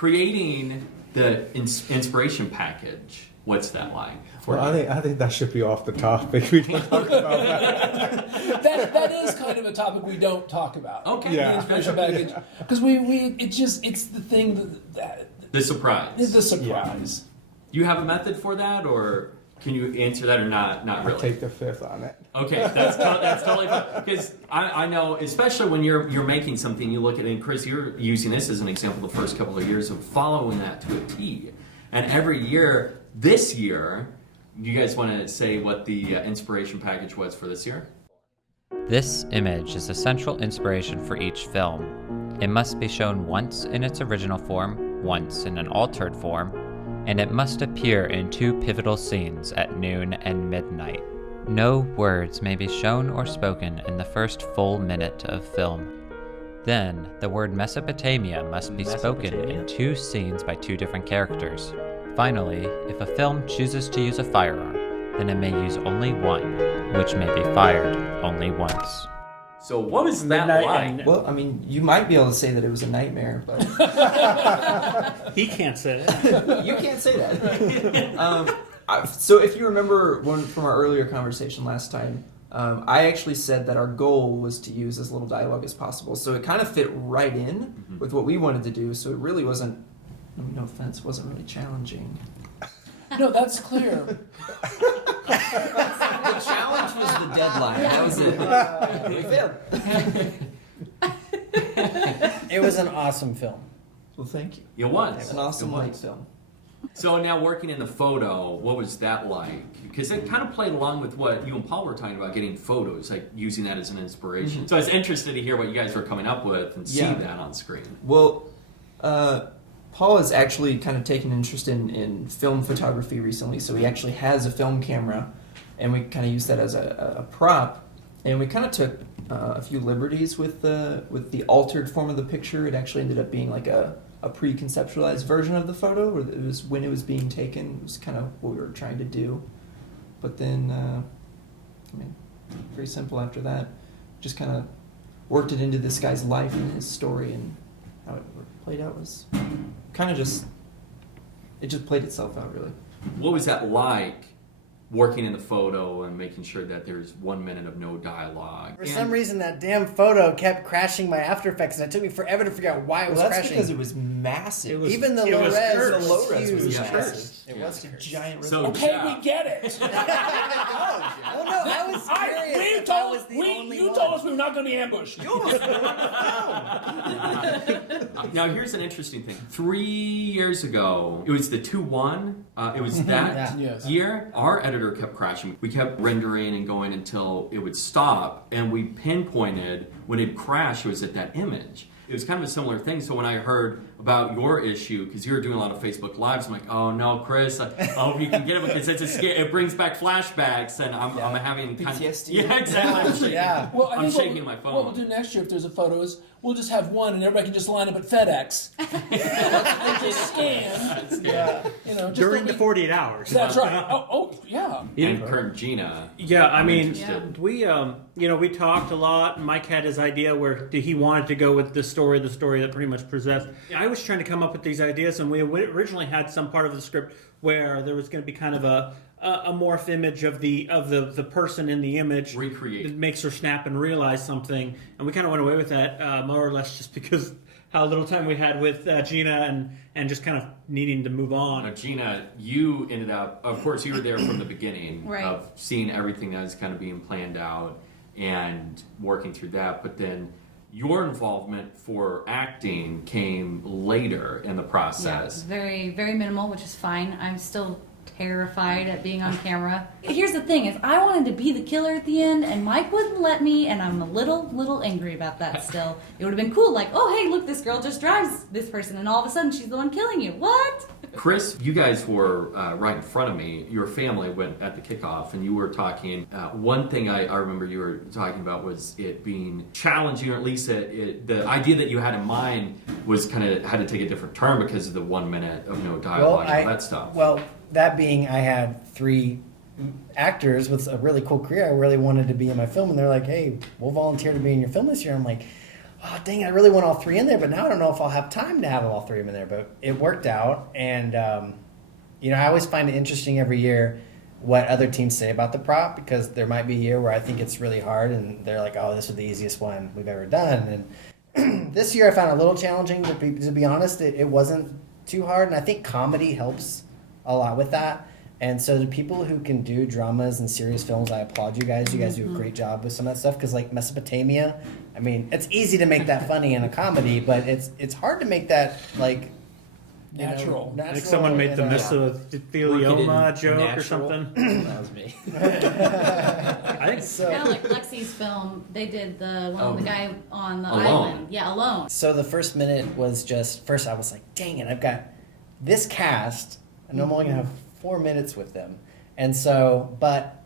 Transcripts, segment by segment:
creating the inspiration package, what's that like? Well, I think that should be off the topic. We don't talk about that. that is kind of a topic we don't talk about. Okay. The inspiration package, because it's the thing the surprise. It's the surprise. Do you have a method for that, or can you answer that, or not? Not really. I'll take the fifth on it. Okay, that's totally fine. Because I know, especially when you're making something, you look at it, and Chris, you're using this as an example the first couple of years of following that to a T. And every year, this year, you guys want to say what the inspiration package was for this year? This image is a central inspiration for each film. It must be shown once in its original form, once in an altered form, and it must appear in 2 pivotal scenes at noon and midnight. No words may be shown or spoken in the first full minute of film. Then, the word Mesopotamia must be spoken in 2 scenes by 2 different characters. Finally, if a film chooses to use a firearm, then it may use only one, which may be fired only once. So what was that like? Well, I mean, you might be able to say that it was a nightmare, but... He can't say that. You can't say that. So if you remember from our earlier conversation last time, I actually said that our goal was to use as little dialogue as possible. So it kind of fit right in with what we wanted to do, so it really wasn't, no offense, wasn't really challenging. No, that's clear. The challenge was the deadline. That was it. We failed. It was an awesome film. Well, thank you. It was. An awesome light film. So now working in the photo, what was that like? Because it kind of played along with what you and Paul were talking about, getting photos, like using that as an inspiration. So I was interested to hear what you guys were coming up with and see that on screen. Well, Paul has actually kind of taken an interest in film photography recently, so he actually has a film camera, and we kind of used that as a prop, and we kind of took a few liberties with the altered form of the picture. It actually ended up being like a pre-conceptualized version of the photo, or it was when it was being taken. It was kind of what we were trying to do, but then I mean, pretty simple after that. Just kind of worked it into this guy's life and his story, and how it played out was kind of just played itself out, really. What was that like, working in the photo and making sure that there's 1 minute of no dialogue? For some reason, that damn photo kept crashing my After Effects, and it took me forever to figure out why it was that's crashing. Because it was massive. Even the low res was huge. It was a giant. So, okay, we get it. Oh no, I was curious if I was the only one. You told us we were not going to be ambushed. Now here's an interesting thing. 3 years ago, it was the 2-1. It was that year. Our editor kept crashing. We kept rendering and going until it would stop, and we pinpointed when it crashed, it was at that image. It was kind of a similar thing. So when I heard about your issue, because you were doing a lot of Facebook Lives, I'm like, oh no, Chris, I hope you can get it, because it brings back flashbacks, and I'm having PTSD. Yeah, exactly. Well, I'm shaking my phone. What we'll do next year, if there's a photo, is we'll just have one, and everybody can just line up at FedEx. They just scan. Just During the 48 hours. That's right. Oh, yeah. And Curt and Jeana. Yeah, I mean, we we talked a lot. Mike had his idea where he wanted to go with the story that pretty much possessed. I was trying to come up with these ideas, and we originally had some part of the script where there was going to be kind of a morph image of the person in the image, recreate, that makes her snap and realize something, and we kind of went away with that more or less just because how little time we had with Jeana and just kind of needing to move on. Now, Jeana, you ended up, of course, you were there from the beginning of seeing everything that was kind of being planned out and working through that, but then your involvement for acting came later in the process. Yeah, very, very minimal, which is fine. I'm still terrified at being on camera. Here's the thing, is I wanted to be the killer at the end, and Mike wouldn't let me, and I'm a little angry about that still. It would have been cool, like, oh, hey, look, this girl just drives this person, and all of a sudden she's the one killing you. What? Chris, you guys were right in front of me. Your family went at the kickoff, and you were talking. One thing I remember you were talking about was it being challenging, or at least the idea that you had in mind was kind of had to take a different turn because of the 1 minute of no dialogue and all that stuff. Well, that being, I had 3 actors with a really cool career. I really wanted to be in my film, and they're like, hey, we'll volunteer to be in your film this year. I'm like, oh, dang, I really want all 3 in there, but now I don't know if I'll have time to have all 3 of them in there. But it worked out, and I always find it interesting every year what other teams say about the prop, because there might be a year where I think it's really hard, and they're like, oh, this was the easiest one we've ever done. And this year I found it a little challenging, to be honest. It wasn't too hard, and I think comedy helps a lot with that. And so the people who can do dramas and serious films, I applaud you guys. You guys do a great job with some of that stuff, because like Mesopotamia, I mean, it's easy to make that funny in a comedy, but it's hard to make that like natural. Like someone made the mesothelioma joke or something. That was me. I think so. Kind of like Lexi's film, they did the one with the guy on the Alone. island. Yeah, Alone. So the first minute was just, first I was like, dang it, I've got this cast, and I'm only going to have 4 minutes with them. And so, but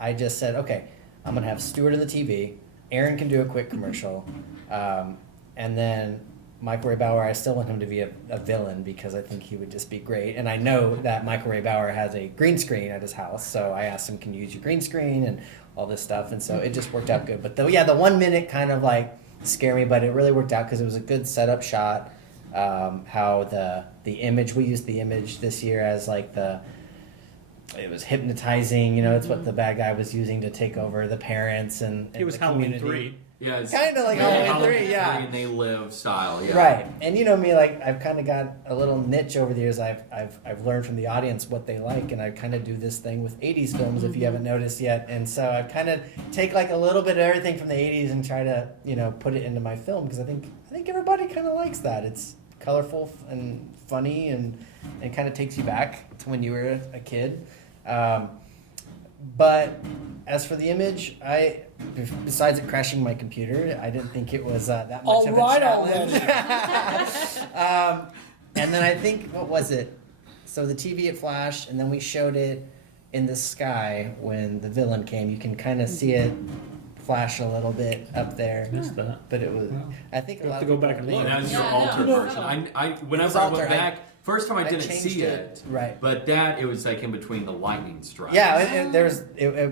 I just said, okay, I'm going to have Stuart in the TV, Aaron can do a quick commercial, and then Michael Ray Bauer, I still want him to be a villain, because I think he would just be great. And I know that Michael Ray Bauer has a green screen at his house, so I asked him, can you use your green screen and all this stuff, and so it just worked out good. But the 1 minute kind of like scared me, but it really worked out because it was a good setup shot. How the image, we used the image this year as like it was hypnotizing, it's what the bad guy was using to take over the parents and it was the Halloween community. 3. Yeah, it's Kind of like Halloween 3, yeah. And they live style, yeah. Right, and you know me, like I've kind of got a little niche over the years. I've learned from the audience what they like, and I kind of do this thing with 80s films, if you haven't noticed yet. And so I kind of take like a little bit of everything from the 80s and try to put it into my film, because I think everybody kind of likes that. It's colorful and funny, and kind of takes you back to when you were a kid. But as for the image, besides it crashing my computer, I didn't think it was that much of a challenge. And then I think, what was it? So the TV, it flashed, and then we showed it in the sky when the villain came. You can kind of see it flash a little bit up there. Missed that. But it was, I think a We'll lot have of to go people back and are look. And that was your Yeah, altered no. version. Whenever was I altered. went back, first time I didn't changed see it, right. but it was like in between the lightning strikes. Yeah, there's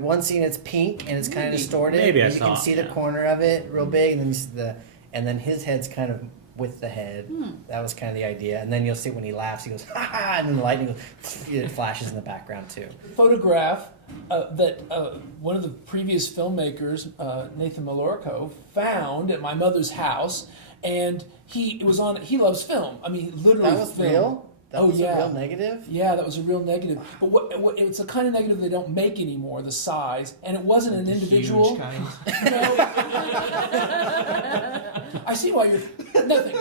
one scene. It's pink and it's kind of distorted. Maybe I and you saw can it, see the yeah. corner of it real big, and then you see and then his head's kind of with the head. That was kind of the idea. And then you'll see when he laughs, he goes ha ha, and then the lightning goes. It flashes in the background too. Photograph that one of the previous filmmakers, Nathan Malorco, found at my mother's house, and he loves film. I mean, literally That was film. real. That was yeah. a real negative. Yeah, that was a real negative. But what it's a kind of negative they don't make anymore, the size, and it wasn't an individual. Huge kind. I see why you're nothing.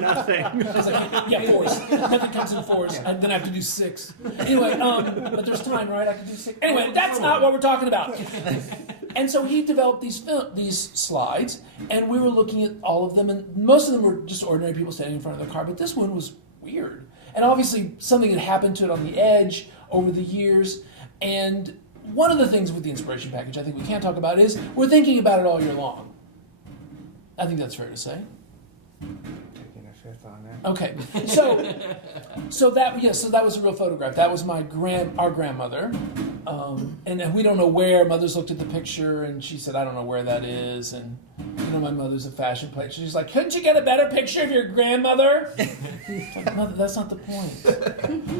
Nothing. It's like, yeah, force. Nothing comes in force. And then I have to do 6. Anyway, but there's time, right? I can do 6. Anyway, that's not what we're talking about. And so he developed these slides, and we were looking at all of them, and most of them were just ordinary people standing in front of their car, but this one was weird. And obviously something had happened to it on the edge over the years. And one of the things with the inspiration package I think we can't talk about is we're thinking about it all year long. I think that's fair to say. Taking a fifth on that. Okay, so that was a real photograph. That was our grandmother, and we don't know where. Mother's looked at the picture and she said, "I don't know where that is." And my mother's a fashion plate. She's like, "Couldn't you get a better picture of your grandmother?" Like, Mother, that's not the point.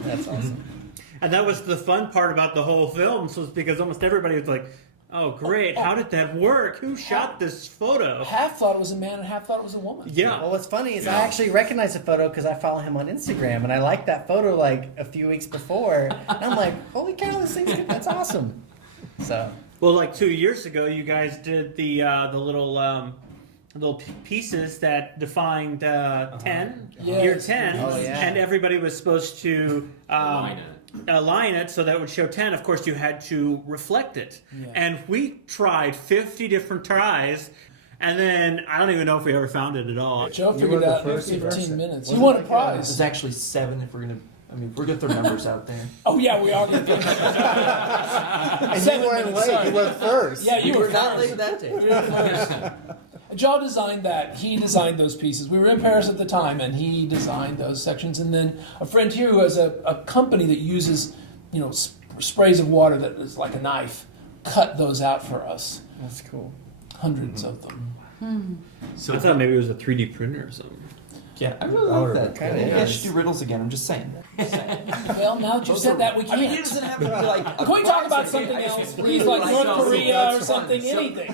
That's awesome. And that was the fun part about the whole film, so it's because almost everybody was like, oh, great, how did that work? Who shot this photo? Half thought it was a man and half thought it was a woman. Yeah. Well, what's funny is I actually recognized the photo because I follow him on Instagram, and I liked that photo like a few weeks before. And I'm like, holy cow, this thing's good. That's awesome. So. Well, like 2 years ago, you guys did the little pieces that defined 10, Yes. year 10, Oh, yeah. and everybody was supposed to Align it. align it so that would show 10. Of course, you had to reflect it. Yeah. And we tried 50 different tries, and then I don't even know if we ever found it at all. Joe You figured were it the out in first 15 person. minutes. Was You it won a like prize. It's actually 7 if we're gonna throw numbers out there. Oh yeah, we are going to. And you weren't late. You were first. Yeah, you We were were not first. late that day. We were first. Jaw designed that. He designed those pieces. We were in Paris at the time, and he designed those sections. And then a friend here who has a company that uses, sprays of water that is like a knife, cut those out for us. That's cool. Hundreds of them. So I thought maybe it was a 3D printer or something. Yeah, I really like that. Kinda Maybe I is. should do riddles again. I'm just saying. Well, now that you said that, we I mean, he can't. doesn't have to be like. Can we talk about something else, please? Like North Korea or something, anything.